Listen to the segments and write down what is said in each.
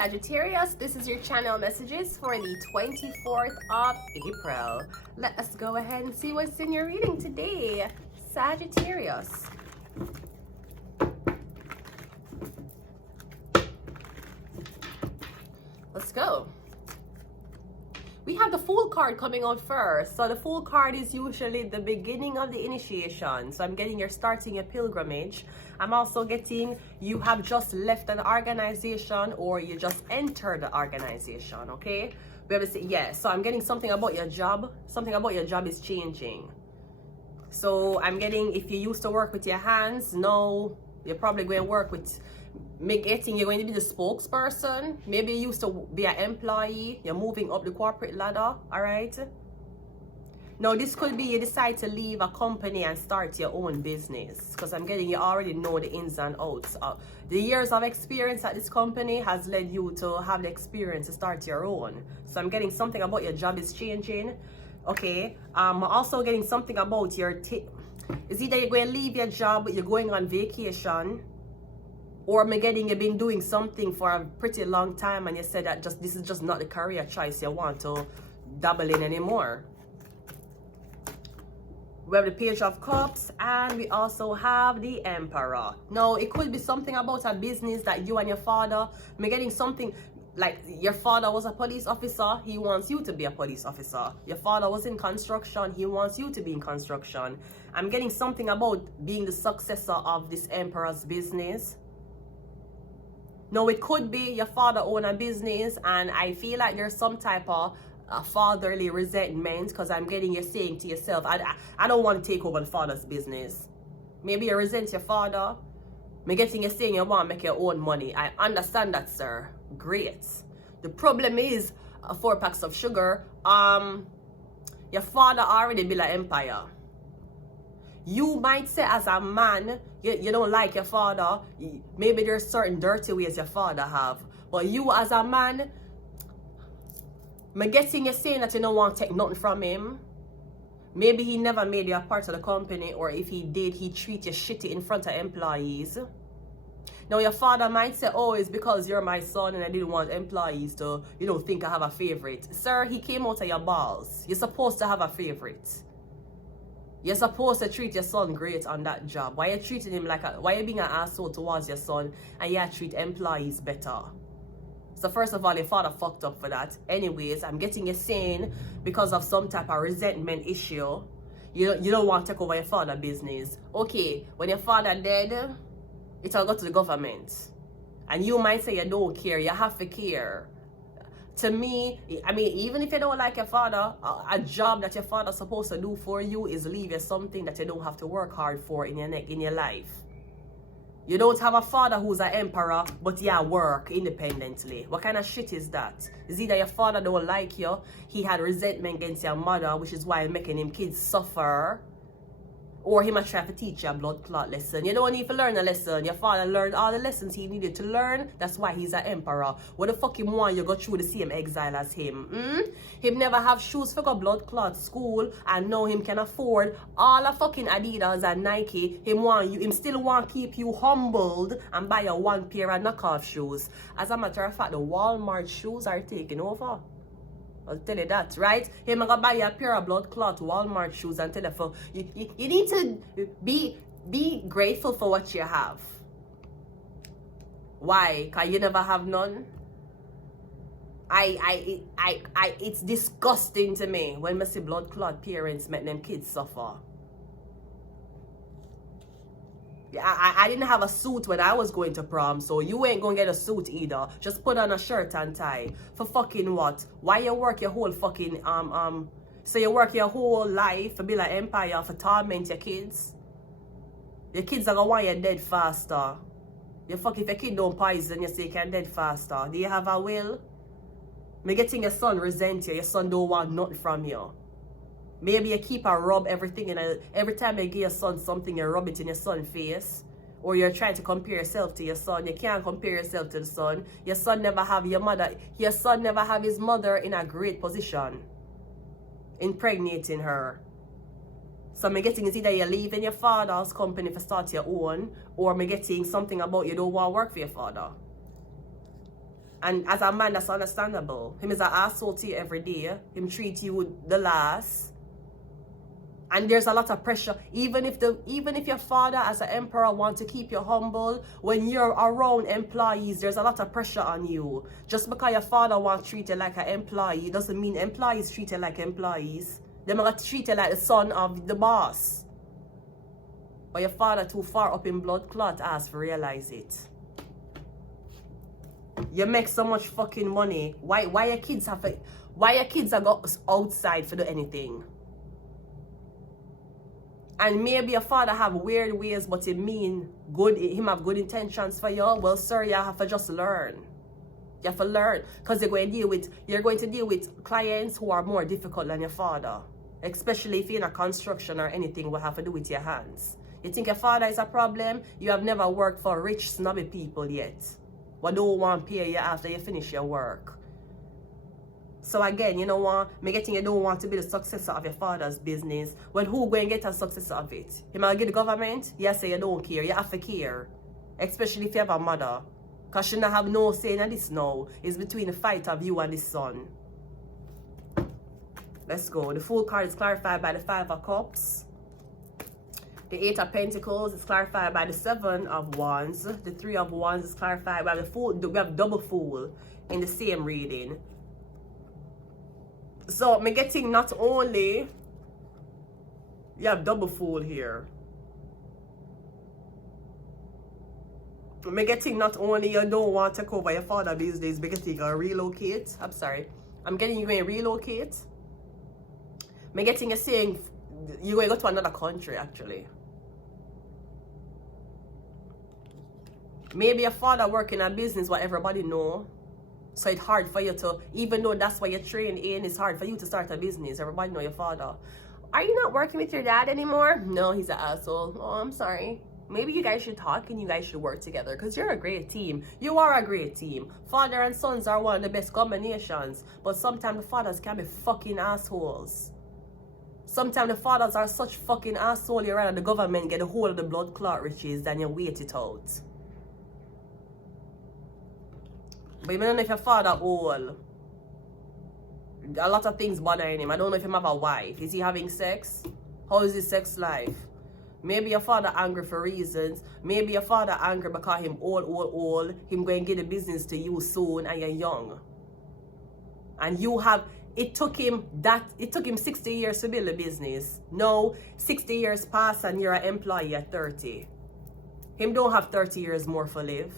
Sagittarius, this is your channel messages for the 24th of April. Let us go ahead and see what's in your reading today, Sagittarius. Let's go. We have the Fool card coming out first. So the Fool card is usually the beginning of the initiation. So I'm getting you're starting a pilgrimage. I'm also getting you have just left an organization or you just entered the organization, okay? We have to say yes. So I'm getting something about your job. Something about your job is changing. So I'm getting if you used to work with your hands, now you're probably going to work with getting you're going to be the spokesperson. Maybe you used to be an employee, you're moving up the corporate ladder. All right, now this could be you decide to leave a company and start your own business, because I'm getting you already know the ins and outs. The years of experience at this company has led you to have the experience to start your own. So I'm getting something about your job is changing. Okay, I'm also getting something about your is either you're going to leave your job, you're going on vacation, or I'm getting you've been doing something for a pretty long time and you said that this is just not the career choice you want to dabble in anymore. We have the Page of Cups and we also have the Emperor. Now it could be something about a business that you and your father, I'm getting something like your father was a police officer, he wants you to be a police officer. Your father was in construction, he wants you to be in construction. I'm getting something about being the successor of this Emperor's business. No, it could be your father own a business and I feel like there's some type of fatherly resentment, because I'm getting you saying to yourself, I don't want to take over the father's business. Maybe you resent your father. I'm getting you saying you want to make your own money. I understand that, sir. Great. The problem is 4 packs of sugar. Your father already built an empire. You might say as a man, you don't like your father. Maybe there's certain dirty ways your father have. But you as a man, I'm getting you saying that you don't want to take nothing from him. Maybe he never made you a part of the company, or if he did, he treat you shitty in front of employees. Now your father might say, oh, it's because you're my son and I didn't want employees to, think I have a favorite. Sir, he came out of your balls. You're supposed to have a favorite. You're supposed to treat your son great on that job. Why are you treating him why are you being an asshole towards your son and you treat employees better? So first of all, your father fucked up for that. Anyways, I'm getting you saying because of some type of resentment issue, you don't want to take over your father's business. Okay, when your father dead, it'll go to the government. And you might say you don't care, you have to care. To me, I mean, even if you don't like your father, a job that your father's supposed to do for you is leave you something that you don't have to work hard for in your life. You don't have a father who's an emperor, but yeah, work independently. What kind of shit is that? Is either your father don't like you, he had resentment against your mother, which is why making him kids suffer, or he might try to teach you a blood clot lesson. You don't need to learn a lesson. Your father learned all the lessons he needed to learn. That's why he's an emperor. What the fuck him want you go through the same exile as him? Him never have shoes for go blood clot school, and now him can afford all the fucking Adidas and Nike. Him still want keep you humbled and buy you 1 pair of knockoff shoes. As a matter of fact, the Walmart shoes are taking over. I'll tell you that, right? Him gonna buy you a pair of blood clot Walmart shoes and tell you you need to be grateful for what you have. Why? Cause you never have none. It's disgusting to me when I see blood clot parents make them kids suffer. I didn't have a suit when I was going to prom, so you ain't gonna get a suit either. Just put on a shirt and tie. For fucking what? Why you work your whole fucking so you work your whole life to build an empire for torment your kids? Your kids are gonna want you dead faster. If your kid don't poison you, say you can dead faster. Do you have a will? Me getting your son resent you, your son don't want nothing from you. Maybe you keep a rub everything, and every time you give your son something, you rub it in your son's face. Or you're trying to compare yourself to your son. You can't compare yourself to the son. Your son never have your mother. Your son never have his mother in a great position, impregnating her. So I'm getting is either you're leaving your father's company to start your own, or I'm getting something about you don't want to work for your father. And as a man, that's understandable. Him is an asshole to you every day. Him treat you with the last. And there's a lot of pressure. Even if your father as an emperor wants to keep you humble, when you're around employees, there's a lot of pressure on you. Just because your father wants to treat you like an employee doesn't mean employees treat you like employees. They're going to treat you like the son of the boss. But your father too far up in blood clot ass to realize it. You make so much fucking money. Why your kids are go outside to do anything? And maybe your father have weird ways, but it mean good. Him have good intentions for you. Well, sir, you have to just learn. You have to learn, because you're going to deal with clients who are more difficult than your father, especially if you're in a construction or anything will have to do with your hands. You think your father is a problem? You have never worked for rich, snobby people yet. But don't want to pay you after you finish your work. So again, you know what? Me getting you don't want to be the successor of your father's business. When who going to get a successor of it? You might get the government? Yes, say you don't care. You have to care. Especially if you have a mother. Because she not have no say in this now. It's between the fight of you and the son. Let's go. The Fool card is clarified by the 5 of Cups. The 8 of Pentacles is clarified by the 7 of Wands. The 3 of Wands is clarified by the Fool. We have double Fool in the same reading. So, I'm getting not only you have double Fool here. I'm getting not only you don't want to take over your father these days because you're going to relocate. I'm sorry. I'm getting you going to relocate. I'm getting you saying you're going to go to another country actually. Maybe your father working a business what everybody know. So it's hard for you to, even though that's what you're trained in, it's hard for you to start a business. Everybody know your father. Are you not working with your dad anymore? No, he's an asshole. Oh, I'm sorry. Maybe you guys should talk and you guys should work together because you're a great team. You are a great team. Father and sons are one of the best combinations. But sometimes the fathers can be fucking assholes. Sometimes the fathers are such fucking assholes, you'd rather the government get a hold of the blood clot riches than you wait it out. But even if your father old, a lot of things bothering him. I don't know if he have a wife. Is he having sex? How is his sex life? Maybe your father angry for reasons. Maybe your father angry because him old. Him going to get the business to you soon and you're young. And you have, it took him 60 years to build a business. No, 60 years pass and you're an employee at 30. Him don't have 30 years more for live.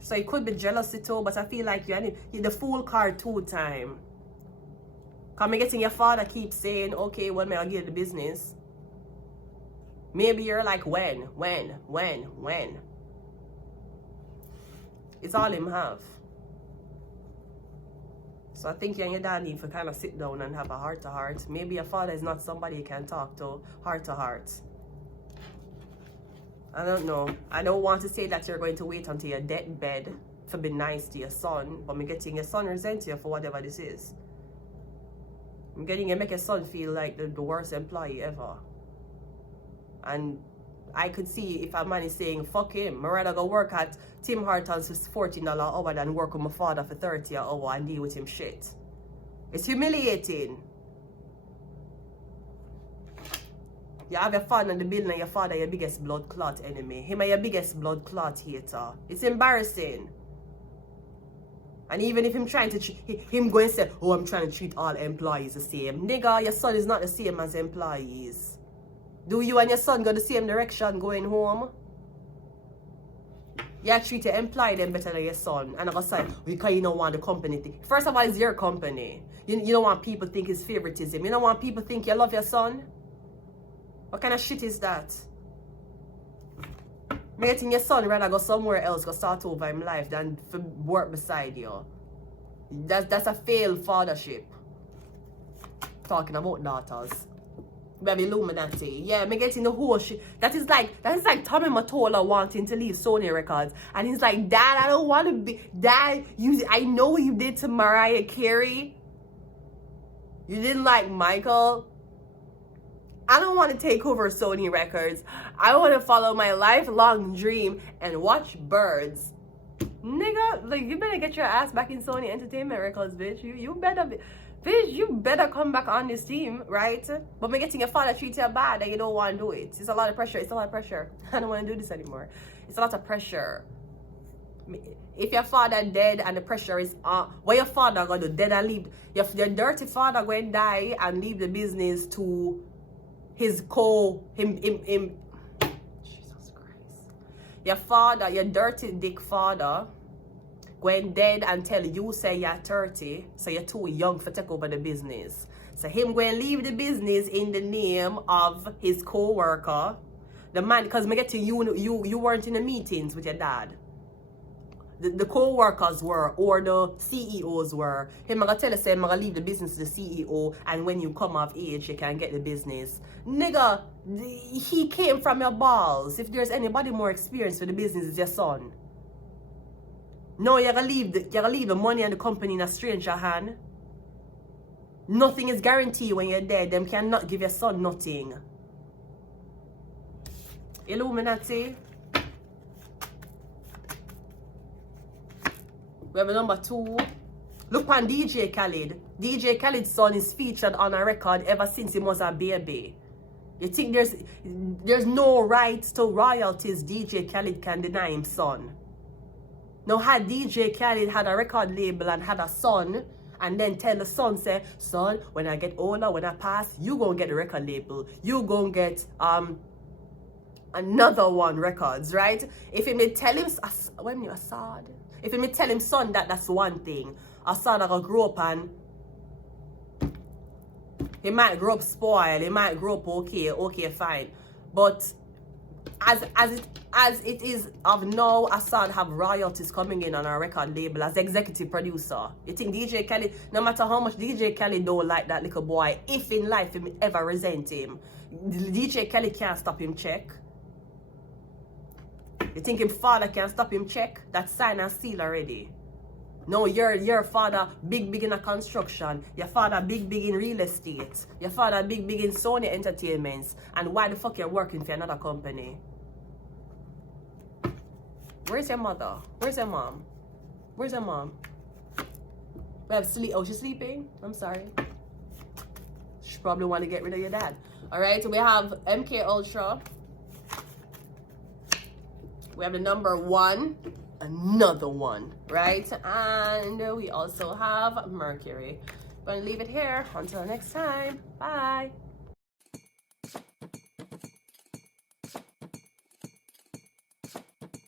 So it could be jealousy too, but I feel like you're the Fool card 2 times. Because I'm getting your father keep saying, okay, when may I get the business? Maybe you're like, when? It's all him have. So I think you and your dad need to kind of sit down and have a heart-to-heart. Maybe your father is not somebody you can talk to heart-to-heart. I don't know. I don't want to say that you're going to wait until your deathbed to be nice to your son, but I'm getting your son resent you for whatever this is. I'm getting you make your son feel like the worst employee ever. And I could see if a man is saying, fuck him, I'd rather go work at Tim Hortons for $14 an hour than work with my father for $30 an hour and deal with him shit. It's humiliating. You have your father in the building and your father your biggest blood clot enemy. Him and your biggest blood clot hater. It's embarrassing. And even if him trying to him going to say, oh, I'm trying to treat all employees the same. Nigga, your son is not the same as employees. Do you and your son go the same direction going home? You treat your employee them better than your son. And I'm going to say, because you don't want the company thing. First of all, it's your company. You don't want people to think it's favoritism. You don't want people to think you love your son. What kind of shit is that? Making your son rather go somewhere else, go start over in life than for work beside you. That's a failed fathership. Talking about daughters. We have Illuminati. Yeah, me getting the whole shit. That is like Tommy Mottola wanting to leave Sony Records. And he's like, Dad, I don't want to be Dad, I know what you did to Mariah Carey. You didn't like Michael. I don't want to take over Sony Records. I want to follow my lifelong dream and watch birds. Nigga, like, you better get your ass back in Sony Entertainment Records, bitch. You better be, bitch, you better come back on this team, right? But me getting your father treat you bad and you don't want to do it. It's a lot of pressure. It's a lot of pressure. I don't want to do this anymore. It's a lot of pressure. If your father dead and the pressure is on, what your father gonna do? Dead and leave your dirty father going die and leave the business to his him. Jesus Christ. Your father, your dirty dick father, going dead and tell you say you're 30, so you're too young for take over the business. So him going leave the business in the name of his co-worker, the man, because me get to you weren't in the meetings with your dad. The co-workers were, or the CEOs were. Him gonna tell us, say, I'm gonna leave the business to the CEO, and when you come of age, you can get the business. Nigga, he came from your balls. If there's anybody more experienced with the business, it's your son. No, you're gonna leave the money and the company in a stranger hand. Nothing is guaranteed when you're dead. Them cannot give your son nothing. Illuminati. We have a number 2. Look on DJ Khaled. DJ Khaled's son is featured on a record ever since he was a baby. You think there's no rights to royalties DJ Khaled can deny his son? Now, had DJ Khaled had a record label and had a son, and then tell the son, say, son, when I get older, when I pass, you gonna get the record label. You gonna get another one records, right? If he may tell him, when you Assad, if he may tell him, son, that's one thing. Assad gonna grow up and he might grow up spoiled, he might grow up okay, fine. But as it is of now, Assad have royalties coming in on our record label as executive producer. You think DJ Khaled, no matter how much DJ Khaled don't like that little boy, if in life he ever resent him, DJ Khaled can't stop him check. You think him father can stop him check? That's signed and sealed already. No, your father big in a construction. Your father big in real estate. Your father big in Sony Entertainments. And why the fuck you're working for another company? Where's your mother? Where's your mom? Where's your mom? We have sleep. Oh, she's sleeping? I'm sorry. She probably want to get rid of your dad. Alright, so we have MK Ultra. We have the number 1, another 1, right? And we also have Mercury. I'm going to leave it here. Until next time. Bye.